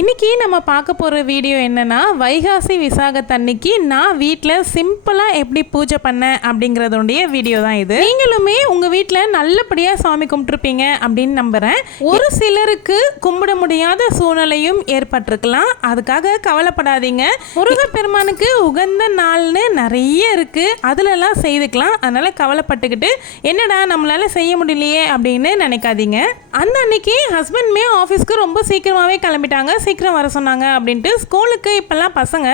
இன்னைக்கு நம்ம பார்க்க போகிற வீடியோ என்னன்னா வைகாசி விசாகத்தன்னைக்கு நான் வீட்டில் சிம்பிளாக எப்படி பூஜை பண்ணேன் அப்படிங்கிறதுடைய வீடியோ தான் இது. நீங்களுமே உங்கள் வீட்டில் நல்லபடியாக சாமி கும்பிட்டுருப்பீங்க அப்படின்னு நம்புகிறேன். ஒரு சிலருக்கு கும்பிட முடியாத சூழ்நிலையும் ஏற்பட்டிருக்கலாம். அதுக்காக கவலைப்படாதீங்க. முருகப்பெருமானுக்கு உகந்த நாள்னு நிறைய இருக்குது, அதிலெல்லாம் செய்துக்கலாம். அதனால் கவலைப்பட்டுக்கிட்டு என்னடா நம்மளால் செய்ய முடியலையே அப்படின்னு நினைக்காதீங்க. அந்த அன்னைக்கு ஹஸ்பண்ட்மே ஆஃபீஸ்க்கு ரொம்ப சீக்கிரமாகவே கிளம்பிட்டாங்க. சீக்கிரம் வர சொன்னாங்க அப்படின்ட்டு. ஸ்கூலுக்கு இப்போல்லாம் பசங்க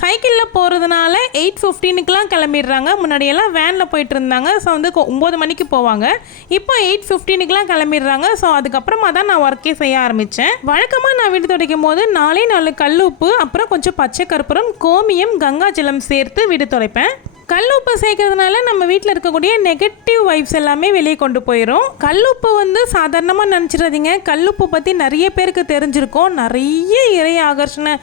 சைக்கிளில் போகிறதுனால 8:15க்குலாம் கிளம்பிடுறாங்க. முன்னாடியெல்லாம் வேனில் போயிட்டு இருந்தாங்க. ஸோ வந்து 9 மணிக்கு போவாங்க. இப்போ 8:15க்குலாம் கிளம்பிடுறாங்க. ஸோ அதுக்கப்புறமா தான் நான் ஒர்க்கே செய்ய ஆரம்பித்தேன். வழக்கமாக நான் வீடு துடைக்கும் போது 4 கல் உப்பு, அப்புறம் கொஞ்சம் பச்சை கற்பூரம், கோமியம், கங்காஜலம் சேர்த்து வீடு துடைப்பேன். கல்லுப்பு சேர்க்கறதுனால நம்ம வீட்டில் இருக்கக்கூடிய நெகட்டிவ் வைப்ஸ் எல்லாமே வெளியே கொண்டு போயிடும். கல்லுப்பு வந்து சாதாரணமாக நினச்சிடாதீங்க. கல்லுப்பு பற்றி நிறைய பேருக்கு தெரிஞ்சிருக்கும். நிறைய இறை ஆகர்ஷண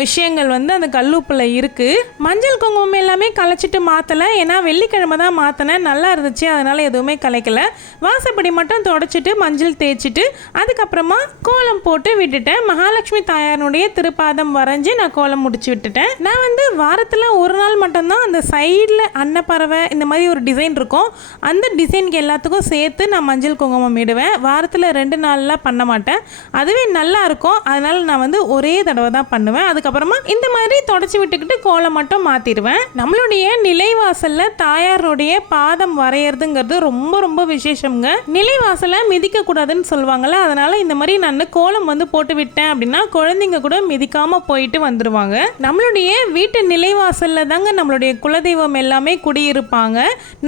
விஷயங்கள் வந்து அந்த கல்லுப்பில் இருக்குது. மஞ்சள் குங்குமம் எல்லாமே கலைச்சிட்டு மாற்றலை, ஏன்னா வெள்ளிக்கிழமை தான் மாற்றினேன். நல்லா இருந்துச்சு, அதனால் எதுவுமே கலைக்கலை. வாசப்படி மட்டும் தொடச்சிட்டு மஞ்சள் தேய்ச்சிட்டு அதுக்கப்புறமா கோலம் போட்டு விட்டுட்டேன். மகாலட்சுமி தாயாருடைய திருப்பாதம் வரைஞ்சி நான் கோலம் முடிச்சு விட்டுட்டேன். நான் வந்து வாரத்தில் ஒரு நாள் மட்டும்தான் அந்த சைடு அன்னப்பறவை இந்த மாதிரி ஒரு டிசைன் இருக்கும். அந்த டிசைனுக்கு எல்லாத்துக்கும் சேர்த்து நான் மஞ்சள் குங்குமம் இடுவேன். வாரத்தில் 2 நாள்லாம் பண்ண மாட்டேன். அதுவே நல்லா இருக்கும். அதனால நான் வந்து ஒரே தடவை தான் பண்ணுவேன். அதுக்கப்புறமா இந்த மாதிரி தொடச்சி விட்டுக்கிட்டு கோலம் மட்டும் மாற்றிடுவேன். நம்மளுடைய நிலைவாசலில் தாயாருடைய பாதம் வரைகிறதுங்கிறது ரொம்ப ரொம்ப விசேஷங்க. நிலைவாசலை மிதிக்கக்கூடாதுன்னு சொல்லுவாங்கள்ல, அதனால் இந்த மாதிரி நான் கோலம் வந்து போட்டு விட்டேன் அப்படின்னா குழந்தைங்க கூட மிதிக்காமல் போயிட்டு வந்துடுவாங்க. நம்மளுடைய வீட்டு நிலைவாசலில் தாங்க நம்மளுடைய குலதெய்வம் எல்லாமே குடியிருப்பாங்க.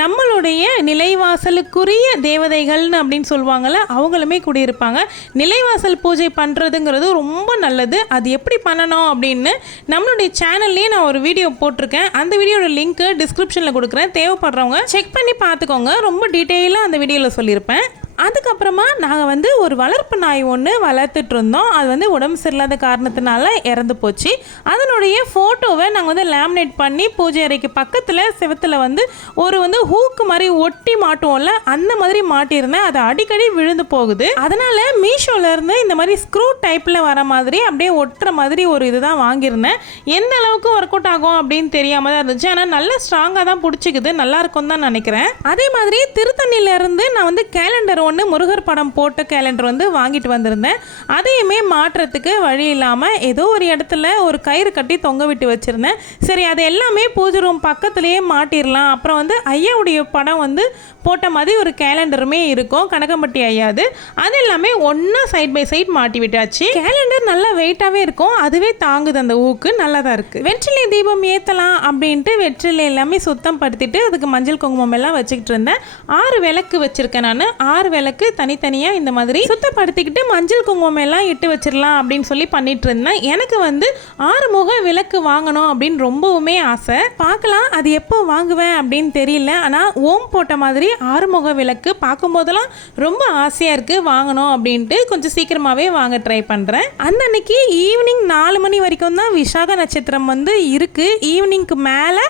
நம்மளுடைய நிலைவாசலுக்குரிய தேவதைகள்னு அப்படின்னு சொல்லுவாங்கள்ல, அவங்களுமே குடியிருப்பாங்க. நிலைவாசல் பூஜை பண்ணுறதுங்கிறது ரொம்ப நல்லது. அது எப்படி பண்ணணும் அப்படின்னு நம்மளுடைய சேனல்லே நான் ஒரு வீடியோ போட்டிருக்கேன். அந்த வீடியோட லிங்க் டிஸ்கிரிப்ஷனில் கொடுக்குறேன். தேவைப்படுறவங்க செக் பண்ணி பார்த்துக்கோங்க. ரொம்ப டீட்டெயிலாக அந்த வீடியோவில் சொல்லியிருப்பேன். அதுக்கப்புறமா நாங்கள் வந்து ஒரு வளர்ப்பு நாய் ஒன்று வளர்த்துட்டு இருந்தோம். அது வந்து உடம்பு சரியில்லாத காரணத்தினால இறந்து போச்சு. அதனுடைய ஃபோட்டோவை நாங்கள் வந்து லேமினேட் பண்ணி பூஜை அறைக்கு பக்கத்தில் செவத்தில் வந்து ஒரு ஹூக்கு மாதிரி ஒட்டி மாட்டுவோம்ல, அந்த மாதிரி மாட்டியிருந்தேன். அது அடிக்கடி விழுந்து போகுது. அதனால் மீஷோலேருந்து இந்த மாதிரி ஸ்க்ரூ டைப்பில் வர மாதிரி அப்படியே ஒட்டுற மாதிரி ஒரு இதுதான் வாங்கியிருந்தேன். எந்த அளவுக்கு ஒர்க் அவுட் ஆகும் அப்படின்னு தெரியாமல் தான் இருந்துச்சு. ஆனால் நல்லா ஸ்ட்ராங்காக தான் பிடிச்சிக்குது. நல்லா இருக்கும் தான் நினைக்கிறேன். அதே மாதிரி திருத்தணியிலேருந்து நான் வந்து கேலண்டர் ஒன்று முருகர் படம் போட்ட கேலண்டர் வந்து வாங்கிட்டு வந்திருந்தேன். அதையுமே மாற்றுறதுக்கு வழி இல்லாமல் ஏதோ ஒரு இடத்துல ஒரு கயிறு கட்டி தொங்க விட்டு வச்சுருந்தேன். சரி, அது எல்லாமே பூஜை ரூம் பக்கத்துலேயே மாட்டிடலாம். அப்புறம் வந்து ஐயாவுடைய படம் வந்து போட்ட மாதிரி ஒரு கேலண்டருமே இருக்கும், கனகம்பட்டி ஐயாது. அது எல்லாமே ஒன்றா சைட் பை சைட் மாட்டி விட்டாச்சு. கேலண்டர் நல்லா வெயிட்டாகவே இருக்கும். அதுவே தாங்குது, அந்த ஊக்கு நல்லா தான் இருக்குது. வெற்றிலை தீபம் ஏற்றலாம் அப்படின்ட்டு வெற்றிலை எல்லாமே சுத்தம் படுத்திட்டு அதுக்கு மஞ்சள் குங்குமம் எல்லாம் வச்சுக்கிட்டு இருந்தேன். 6 விளக்கு வச்சுருக்கேன் நான். 6 விளக்கு தனித்தனியாக இந்த மாதிரி சுத்தப்படுத்திக்கிட்டு மஞ்சள் குங்குமம் எல்லாம் இட்டு வச்சிடலாம் அப்படின்னு சொல்லி பண்ணிட்டு இருந்தேன். எனக்கு வந்து 6 முக விளக்கு வாங்கணும் அப்படின்னு ரொம்பவுமே ஆசை. பார்க்கலாம் அது எப்போ வாங்குவேன் அப்படின்னு தெரியல. ஆனால் ஓம் போட்ட மாதிரி 6 முக விளக்கு பார்க்கும்போதெல்லாம் ரொம்ப ஆசையாக இருக்குது வாங்கணும் அப்படின்ட்டு கொஞ்சம் சீக்கிரமாகவே வாங்க ட்ரை பண்ணுறேன். அந்த அன்னைக்கு ஈவினிங் 4 மணி வரைக்கும் தான் விசாக நட்சத்திரம் வந்து இருக்குது. ஈவினிங்க்கு மேலே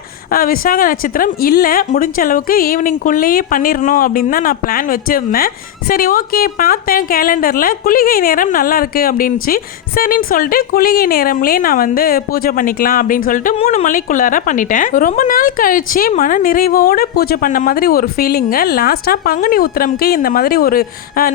விசாக நட்சத்திரம் இல்லை. முடிஞ்ச அளவுக்கு ஈவினிங்குள்ளேயே பண்ணிடணும் அப்படின்னு தான் நான் பிளான் வச்சுருந்தேன். சரி, ஓகே, பார்த்தேன் கேலண்டரில் குளிகை நேரம் நல்லா இருக்குது அப்படின்ச்சு. சரின்னு சொல்லிட்டு குளிகை நேரம்லேயே நான் வந்து பூஜை பண்ணிக்கலாம் அப்படின்னு சொல்லிட்டு 3 மணிக்குள்ளார பண்ணிட்டேன். ரொம்ப நாள் கழித்து மன நிறைவோடு பூஜை பண்ண மாதிரி ஒரு ஃபீலிங்கு. லாஸ்ட்டாக பங்குனி உத்திரம்க்கு இந்த மாதிரி ஒரு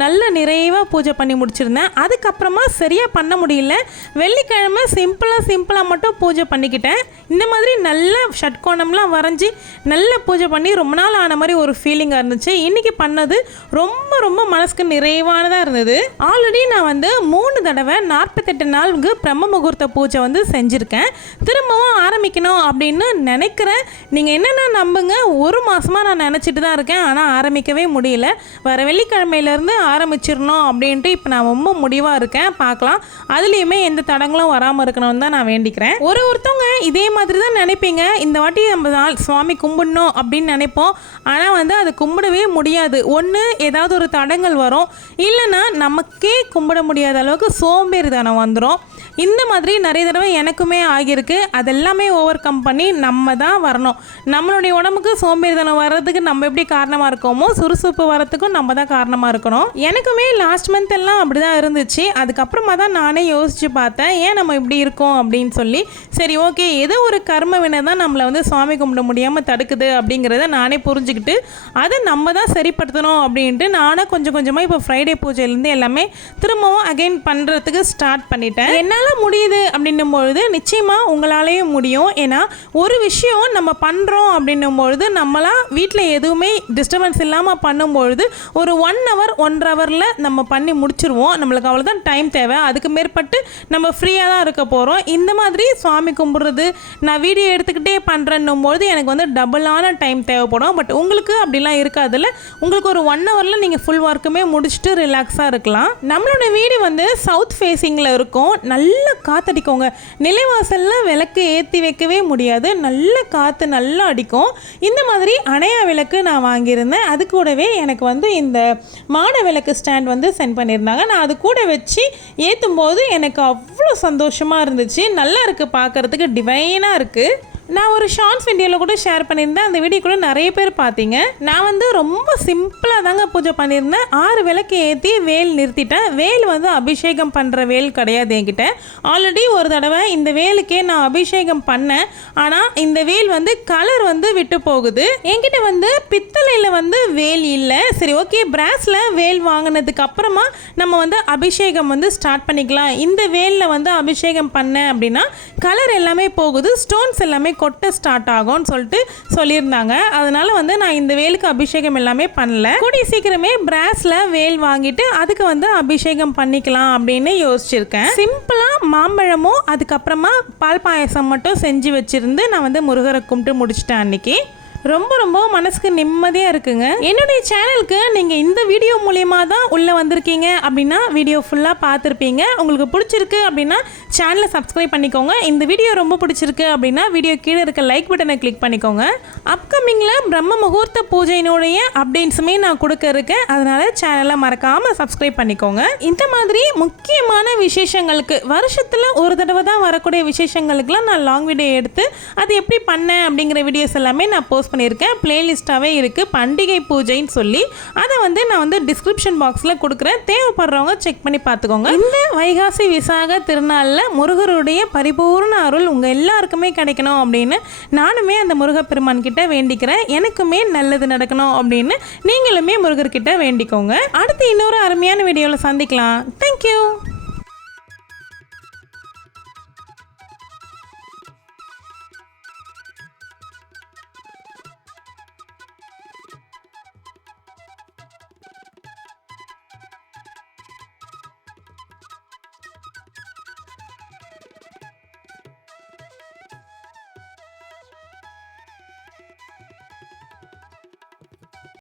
நல்ல நிறைவாக பூஜை பண்ணி முடிச்சிருந்தேன். அதுக்கப்புறமா சரியாக பண்ண முடியல. வெள்ளிக்கிழமை சிம்பிளாக மட்டும் பூஜை பண்ணிக்கிட்டேன். இந்த மாதிரி நல்ல ஷட்கோணம்லாம் வரைஞ்சி நல்ல பூஜை பண்ணி ரொம்ப நாள் ஆன மாதிரி ஒரு ஃபீலிங்காக இருந்துச்சு. இன்றைக்கி பண்ணது ரொம்ப ரொம்ப மனசுக்கு நிறைவானதாக இருந்தது. ஆல்ரெடி நான் வந்து 3 தடவை 48 நாளுக்கு பிரம்ம முகூர்த்த பூஜை வந்து செஞ்சுருக்கேன். திரும்பவும் ஆரம்பிக்கணும் அப்படின்னு நினைக்கிறேன். நீங்கள் என்னென்ன நம்புங்க, 1 மாதமாக நான் நினச்சிட்டு தான் இருக்கேன். ஆனால் ஆரம்பிக்கவே முடியல. வர வெள்ளிக்கிழமையிலேருந்து ஆரம்பிச்சிடணும் அப்படின்ட்டு இப்போ நான் ரொம்ப முடிவாக இருக்கேன். பார்க்கலாம், அதுலேயுமே எந்த தடங்களும் வராமல் இருக்கணும்னு தான் நான் வேண்டிக்கிறேன். ஒருத்தவங்க இதே மாதிரி தான் நினைப்பீங்க. இந்த வாட்டி நம்ம சுவாமி கும்பிடணும் அப்படின்னு நினைப்போம். ஆனால் வந்து அது கும்பிடவே முடியாது. ஒன்று ஏதாவது ஒரு தடங்கள் வரும், இல்லைன்னா நமக்கே கும்பிட முடியாத அளவுக்கு சோம்பேறித்தனம் வந்துடும். இந்த மாதிரி நிறைய தடவை எனக்குமே ஆகியிருக்கு. அதெல்லாமே ஓவர் கம் பண்ணி நம்ம தான் வரணும். நம்மளுடைய உடம்புக்கு சோம்பேறித்தனம் வர்றதுக்கு நம்ம எப்படி காரணமாக இருக்கோமோ சுறுசுறுப்பு வரத்துக்கும் நம்ம தான் காரணமாக இருக்கணும். எனக்குமே லாஸ்ட் மந்த் எல்லாம் அப்படி தான் இருந்துச்சு. அதுக்கப்புறமா தான் நானே யோசித்து பார்த்தேன், ஏன் நம்ம இப்படி இருக்கோம் அப்படின்னு சொல்லி. சரி, ஓகே, ஏதோ ஒரு கர்ம வினை தான் நம்மளை வந்து சுவாமி கும்பிட முடியாமல் தடுக்குது அப்படிங்கிறத நானே புரிஞ்சுக்கிட்டு அதை நம்ம தான் சரிப்படுத்தணும் அப்படின்ட்டு நானே கொஞ்சம் கொஞ்சமாக இப்போ ஃப்ரைடே பூஜையிலேருந்து எல்லாமே திரும்பவும் அகைன் பண்ணுறதுக்கு ஸ்டார்ட் பண்ணிட்டேன். என்னால் முடியுது அப்படின்னும் பொழுது நிச்சயமாக உங்களாலேயும் முடியும். ஏன்னா ஒரு விஷயம் நம்ம பண்ணுறோம் அப்படின்னும் பொழுது நம்மளாம் வீட்டில் எதுவுமே டிஸ்டர்பன்ஸ் இல்லாமல் பண்ணும்பொழுது ஒரு 1 hour 1.5 hour நம்ம பண்ணி முடிச்சிருவோம். நம்மளுக்கு அவ்வளோதான் டைம் தேவை. அதுக்கு மேற்பட்டு நம்ம ஃப்ரீயாக தான் இருக்க போகிறோம். இந்த மாதிரி சுவாமி கும்பிட்றது நான் வீடியோ எடுத்துக்கிட்டே பண்ணுறேன்னும் போது எனக்கு வந்து டபுளான டைம் தேவைப்படும். பட் உங்களுக்கு அப்படிலாம் இருக்காதுல்ல. உங்களுக்கு ஒரு 1 hour நீங்கள் ஃபுல் ஒர்க்குமே முடிச்சுட்டு ரிலாக்ஸாக இருக்கலாம். நம்மளோட வீடு வந்து சவுத் ஃபேஸிங்கில் இருக்கும். நல்ல காற்றடிக்குங்க. நிலைவாசலில் விளக்கு ஏற்றி வைக்கவே முடியாது. நல்ல காற்று நல்லா அடிக்கும். இந்த மாதிரி அணையா விளக்கு நான் வாங்கியிருந்தேன். அது கூடவே எனக்கு வந்து இந்த மாட விளக்கு ஸ்டாண்ட் வந்து சென்ட் பண்ணியிருந்தாங்க. நான் அது கூட வச்சு ஏற்றும் போது எனக்கு அவ்வளோ சந்தோஷமாக இருந்துச்சு. நல்லா இருக்குது, பார்க்குறதுக்கு டிவைனாக இருக்குது. நான் ஒரு ஷார்ட்ஸ் வீடியோவில் கூட ஷேர் பண்ணியிருந்தேன். அந்த வீடியோ கூட நிறைய பேர் பார்த்தீங்க. நான் வந்து ரொம்ப சிம்பிளாக தாங்க பூஜை பண்ணியிருந்தேன். 6 விளக்கு ஏற்றி வேல் நிறுத்திட்டேன். வேல் வந்து அபிஷேகம் பண்ணுற வேல் கிடையாது என்கிட்ட. ஆல்ரெடி ஒரு தடவை இந்த வேலுக்கே நான் அபிஷேகம் பண்ணேன். ஆனால் இந்த வேல் வந்து கலர் வந்து விட்டு போகுது. என்கிட்ட வந்து பித்தளையில் வந்து வேல் இல்லை. சரி, ஓகே, பிராஸில் வேல் வாங்கினதுக்கு அப்புறமா நம்ம வந்து அபிஷேகம் வந்து ஸ்டார்ட் பண்ணிக்கலாம். இந்த வேலில் வந்து அபிஷேகம் பண்ணேன் அப்படின்னா கலர் எல்லாமே போகுது, ஸ்டோன்ஸ் எல்லாமே கொட்ட ஸ்டார்ட் ஆகும்னு சொல்லிட்டு சொல்லியிருந்தாங்க. அதனால வந்து நான் இந்த வேலுக்கு அபிஷேகம் எல்லாமே பண்ணல. கூடிய சீக்கிரமே பிராஸ்ல வேல் வாங்கிட்டு அதுக்கு வந்து அபிஷேகம் பண்ணிக்கலாம் அப்படின்னு யோசிச்சிருக்கேன். சிம்பிளா மாம்பழமும் அதுக்கப்புறமா பால் பாயசம் மட்டும் செஞ்சு வச்சிருந்து நான் வந்து முருகரை கும்பிட்டு முடிச்சிட்டேன். அன்னைக்கு ரொம்ப ரொம்ப மனசுக்கு நிம்மதியாக இருக்குங்க. என்னுடைய சேனலுக்கு நீங்கள் இந்த வீடியோ மூலியமாக தான் உள்ளே வந்திருக்கீங்க அப்படின்னா வீடியோ ஃபுல்லாக பார்த்துருப்பீங்க. உங்களுக்கு பிடிச்சிருக்கு அப்படின்னா சேனலை சப்ஸ்கிரைப் பண்ணிக்கோங்க. இந்த வீடியோ ரொம்ப பிடிச்சிருக்கு அப்படின்னா வீடியோ கீழே இருக்க லைக் பட்டனை கிளிக் பண்ணிக்கோங்க. அப்கமிங்கில் பிரம்ம முகூர்த்த பூஜையினுடைய அப்டேட்ஸுமே நான் கொடுக்க இருக்கேன். அதனால் சேனலை மறக்காமல் சப்ஸ்கிரைப் பண்ணிக்கோங்க. இந்த மாதிரி முக்கியமான விசேஷங்களுக்கு வருஷத்தில் ஒரு தடவை தான் வரக்கூடிய விசேஷங்களுக்குலாம் நான் லாங் வீடியோ எடுத்து அது எப்படி பண்ணேன் அப்படிங்கிற வீடியோஸ் எல்லாமே நான் போஸ்ட் பண்ணியிருக்கேன். பிளேலிஸ்டாகவே இருக்குது பண்டிகை பூஜைன்னு சொல்லி. அதை வந்து நான் வந்து டிஸ்கிரிப்ஷன் பாக்ஸில் கொடுக்குறேன். தேவைப்படுறவங்க செக் பண்ணி பார்த்துக்கோங்க. இந்த வைகாசி விசாக திருநாளில் முருகருடைய பரிபூர்ண அருள் உங்கள் எல்லாருக்குமே கிடைக்கணும் அப்படின்னு நானுமே அந்த முருகப்பெருமான் கிட்ட வேண்டிக்கிறேன். எனக்குமே நல்லது நடக்கணும் அப்படின்னு நீங்களுமே முருகர்கிட்ட வேண்டிக்கோங்க. அடுத்து இன்னொரு அருமையான வீடியோவில் சந்திக்கலாம். தேங்க்யூ.